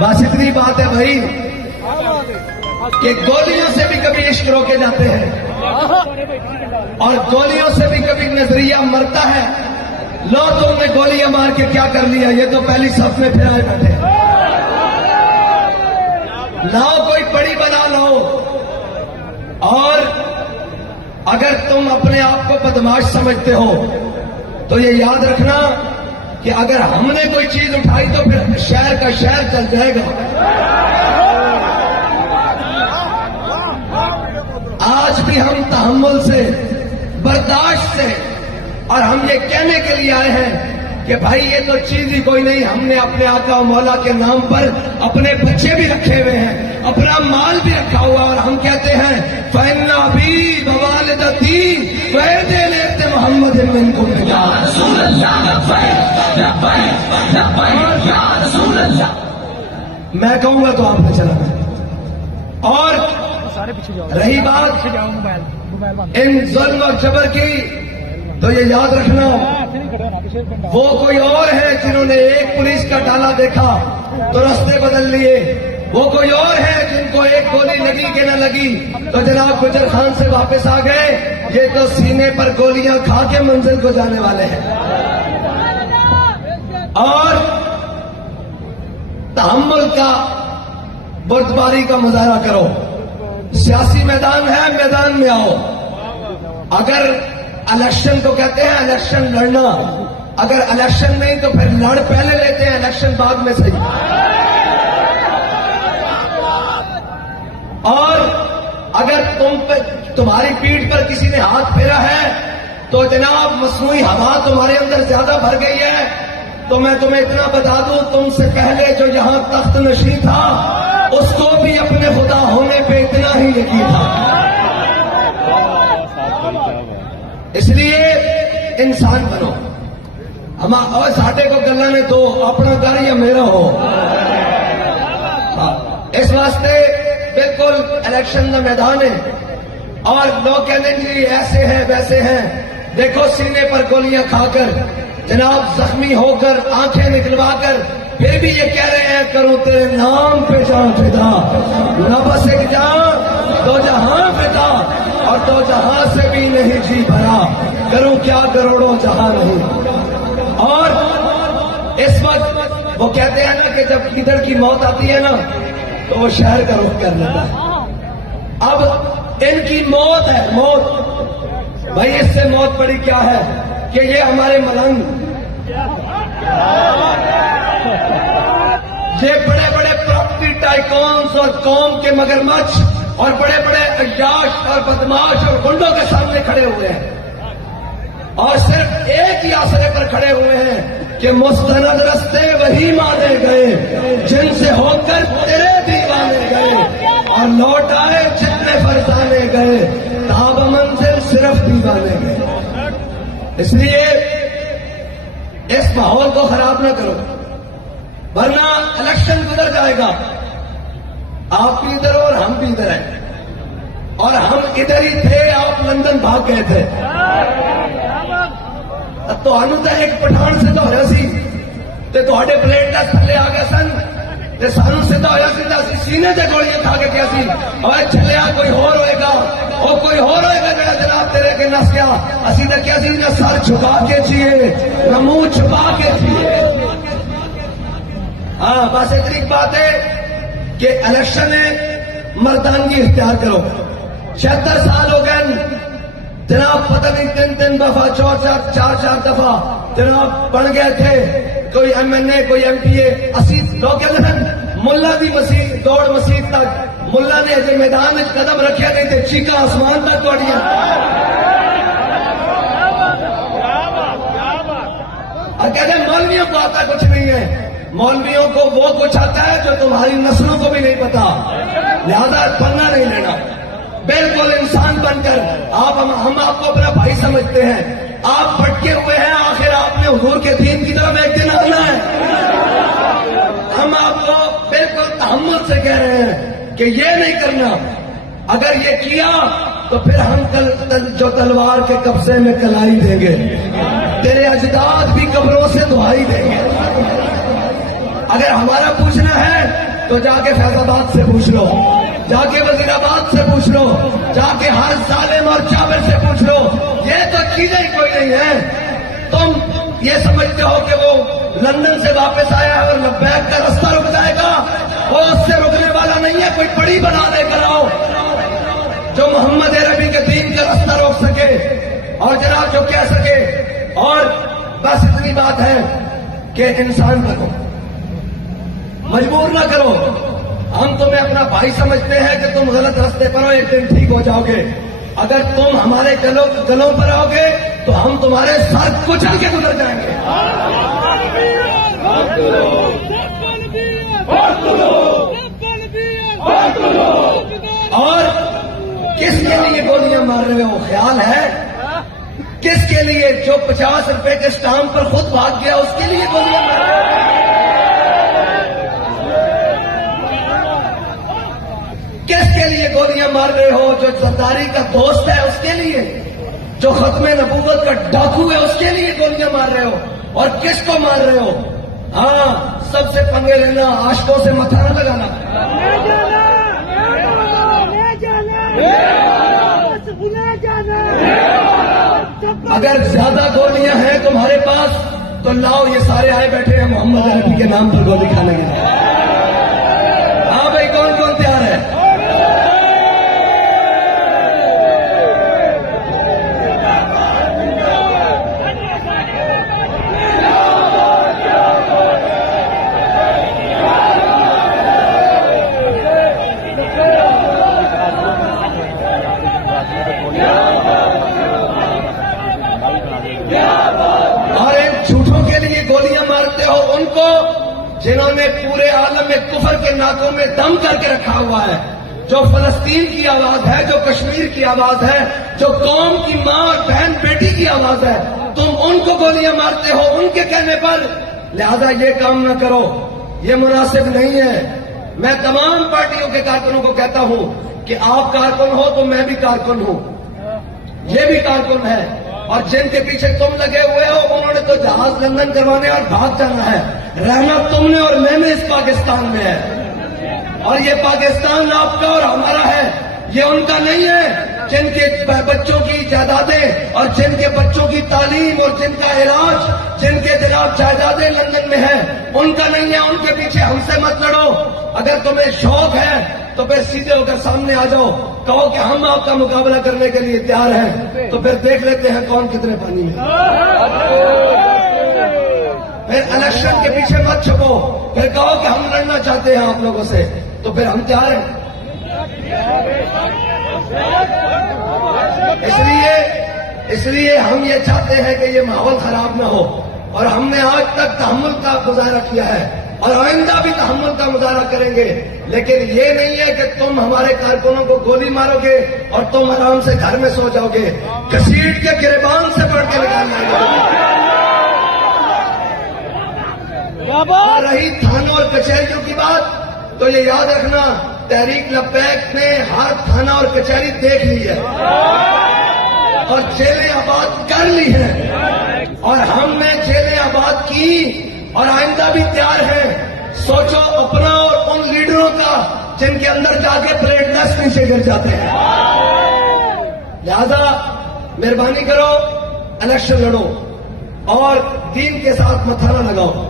बस इतनी बात है भाई कि गोलियों से भी कभी इश्क रोके जाते हैं और गोलियों से भी कभी नजरिया मरता है। लो तुमने गोलियां मार के क्या कर लिया, ये तो पहली सफ में फिर आए बैठे। लाओ कोई पड़ी बना लो। और अगर तुम अपने आप को बदमाश समझते हो तो ये याद रखना कि अगर हमने कोई चीज उठाई तो फिर शहर का शहर चल जाएगा। आज भी हम तहम्मुल से, बर्दाश्त से, और हम ये कहने के लिए आए हैं कि भाई ये तो चीज ही कोई नहीं। हमने अपने आका और मौला के नाम पर अपने बच्चे भी रखे हुए हैं, अपना माल भी रखा हुआ, और हम कहते हैं फैना भी बवालदती फैदे लेते मोहम्मद मिनकुम बिजा। मैं कहूंगा तो आपने चलाना। और रही बात इन जुल्म और जबर की, तो ये याद रखना वो कोई और है जिन्होंने एक पुलिस का डाला देखा तो रास्ते बदल लिए। वो कोई और है जिनको एक गोली लगी कि न लगी तो जनाब गुजर खान से वापस आ गए। ये तो सीने पर गोलियां खा के मंजिल को जाने वाले हैं। और तहम्मुल का, बुर्दबारी का मुजाहरा करो। सियासी मैदान है, मैदान में आओ। अगर इलेक्शन को कहते हैं इलेक्शन लड़ना, अगर इलेक्शन नहीं तो फिर लड़ पहले लेते हैं, इलेक्शन बाद में सही। और अगर तुम्हारी पीठ पर किसी ने हाथ फेरा है तो जनाब मसनूई हवा तुम्हारे अंदर ज्यादा भर गई है। तो मैं तुम्हें इतना बता दूं, तुमसे पहले जो यहां तख्त नशी था उसको भी अपने खुदा होने पे इतना ही यकीन था। इसलिए इंसान बनो। हम और साढ़े को गल्ला ने दो, अपना घर या मेरा हो। इस वास्ते बिल्कुल इलेक्शन का मैदान है और लोग कहते हैं जी ऐसे हैं वैसे हैं। देखो सीने पर गोलियां खाकर, जनाब जख्मी होकर, आंखें निकलवाकर, फिर भी ये कह रहे हैं करूं तेरे नाम पे जान फिदा, न बस एक जान दो जहां फिदा, और दो जहां से भी नहीं जी भरा, करूं क्या करोड़ों जहां नहीं। और इस वक्त वो कहते हैं ना कि जब इधर की मौत आती है ना तो वो शहर का रुख कर लेता है। अब इनकी मौत है, मौत भाई, इससे मौत बड़ी क्या है कि ये हमारे मलंग, ये बड़े बड़े प्रॉपर्टी टाइकॉन्स और कौम के मगरमच्छ और बड़े बड़े अय्याश और बदमाश और गुंडों के सामने खड़े हुए हैं और सिर्फ एक ही आसरे पर खड़े हुए हैं कि मुस्तनद रस्ते वही माने गए जिनसे होकर तेरे दीवाने गए, और लौट आए जितने फरजाने गए, ताब मंजिल सिर्फ दीवाने गए। इसलिए इस माहौल को खराब न करो, वरना इलेक्शन गुजर जाएगा। आप भी इधर और हम भी इधर हैं, और हम इधर ही थे, आप लंदन भाग गए थे। तो एक पठान से तो होया सी ते तुहाडे प्लेट टेस्ट थले आ गए सन, ते सानू सिद्धा होया सी ते असीं सीने ते गोलियां खा के किया सी और चलिया कोई होर होएगा, वो कोई होर होएगा जेड़ा जनाब तेरे के नस गया। असीं तो किया सी ना सर झुका के जिए ना मुंह छुपा के जिए। हाँ, बस इतनी बात है कि इलेक्शन में मर्दानगी इख्तियार करो। 76 साल हो गए जनाब, पता नहीं 3 दफा 4 दफा जनाब बन गए थे, कोई MNA कोई MPA। असी लोग कहते हैं मुल्ला दी मसीह दौड़ मसीह तक, मुल्ला ने अजे मैदान में कदम रखे नहीं थे, चीका आसमान तक दौड़िया। और कहते हैं मौलवियों को आता कुछ नहीं है, मौलवियों को वो कुछ आता है जो तुम्हारी नस्लों को भी नहीं पता, लिहाजा पन्ना नहीं लेना। बिल्कुल इंसान बनकर हम आपको अपना भाई समझते हैं। आप भटके हुए हैं, आखिर आपने हुजूर के दीन की तरफ एक दिन आना है। हम आपको बिल्कुल तहम्मुल से कह रहे हैं कि ये नहीं करना। अगर ये किया तो फिर हम जो तलवार के कब्जे में कलाई देंगे, तेरे अजदाद भी कब्रों से दुहाई देंगे। अगर हमारा पूछना है تو جا کے فیض آباد سے پوچھ لو، جا کے وزیر آباد سے پوچھ لو، جا کے ہر ظالم اور چاول سے پوچھ لو، یہ تو چیزیں ہی کوئی نہیں ہے۔ تم یہ سمجھتے ہو کہ وہ لندن سے واپس آیا ہے اور لبیک کا راستہ رک جائے گا، وہ اس سے رکنے والا نہیں ہے۔ کوئی بڑی بنا لے کر آؤ جو محمد عربی کے دین کا راستہ روک سکے اور جناب جو کہہ سکے۔ اور بس اتنی بات ہے کہ انسان بنو، مجبور نہ کرو۔ ہم تمہیں اپنا بھائی سمجھتے ہیں کہ تم غلط راستے پر ہو، ایک دن ٹھیک ہو جاؤ گے۔ اگر تم ہمارے گلوں پر آؤ گے تو ہم تمہارے سر کچل کے گزر جائیں گے۔ اور کس کے لیے گولیاں مار رہے ہو؟ خیال ہے کس کے لیے؟ جو 50 روپے کے اسٹامپ پر خود بھاگ گیا اس کے لیے گولیاں مار رہے ہو؟ کس کے لیے گولیاں مار رہے ہو؟ جو زرداری کا دوست ہے اس کے لیے؟ جو ختم نبوت کا ڈاکو ہے اس کے لیے گولیاں مار رہے ہو؟ اور کس کو مار رہے ہو؟ ہاں، سب سے پنگے لینا، عاشقوں سے متھا نہ لگانا۔ اگر زیادہ گولیاں ہیں تمہارے پاس تو لاؤ، یہ سارے آئے بیٹھے ہیں محمد عربی کے نام پر گولی کھانے کے لیے۔ ہاں بھائی، کون کون تیار ہے؟ اور ان جھوٹوں کے لیے گولیاں مارتے ہو ان کو جنہوں نے پورے عالم میں کفر کے ناکوں میں دم کر کے رکھا ہوا ہے، جو فلسطین کی آواز ہے، جو کشمیر کی آواز ہے، جو قوم کی ماں اور بہن بیٹی کی آواز ہے، تم ان کو گولیاں مارتے ہو ان کے کہنے پر۔ لہذا یہ کام نہ کرو، یہ مناسب نہیں ہے۔ میں تمام پارٹیوں کے کارکنوں کو کہتا ہوں کہ آپ کارکن ہو تو میں بھی کارکن ہوں، یہ بھی کارکن ہے، اور جن کے پیچھے تم لگے ہوئے ہو انہوں نے تو جہاز لندن کروانے اور بھاگ جانا ہے۔ رہنا تم نے اور میں نے اس پاکستان میں ہے، اور یہ پاکستان آپ کا اور ہمارا ہے، یہ ان کا نہیں ہے۔ جن کے بچوں کی جائیدادیں اور جن کے بچوں کی تعلیم اور جن کا علاج، جن کے جناب جائیدادیں لندن میں ہیں، ان کا نہیں ہے۔ ان کے پیچھے ہم سے مت لڑو۔ اگر تمہیں شوق ہے تو پھر سیدھے ہو کر سامنے آ جاؤ، کہو کہ ہم آپ کا مقابلہ کرنے کے لیے تیار ہیں، تو پھر دیکھ لیتے ہیں کون کتنے پانی میں۔ پھر الیکشن کے پیچھے مت چھپو، پھر کہو کہ ہم لڑنا چاہتے ہیں آپ لوگوں سے، تو پھر ہم تیار ہیں۔ اس لیے ہم یہ چاہتے ہیں کہ یہ ماحول خراب نہ ہو، اور ہم نے آج تک تحمل کا مظاہرہ کیا ہے اور آئندہ بھی تحمل کا مظاہرہ کریں گے، لیکن یہ نہیں ہے کہ تم ہمارے کارکنوں کو گولی مارو گے اور تم آرام سے گھر میں سو جاؤ گے، گھسیٹ کے گریبان سے پڑھ کے نکالنا ہے۔ اور رہی تھانوں اور کچہریوں کی بات، تو یہ یاد رکھنا تحریک لبیک نے ہر تھانہ اور کچہری دیکھ لی ہے اور جیلیں آباد کر لی ہیں، اور ہم نے جیلیں آباد کی اور آئندہ بھی تیار ہیں۔ سوچو اپنا اور ان لیڈروں کا جن کے اندر جا کے پلیٹلیس نیچے گر جاتے ہیں۔ لہذا مہربانی کرو، الیکشن لڑو اور دین کے ساتھ متھا نہ لگاؤ۔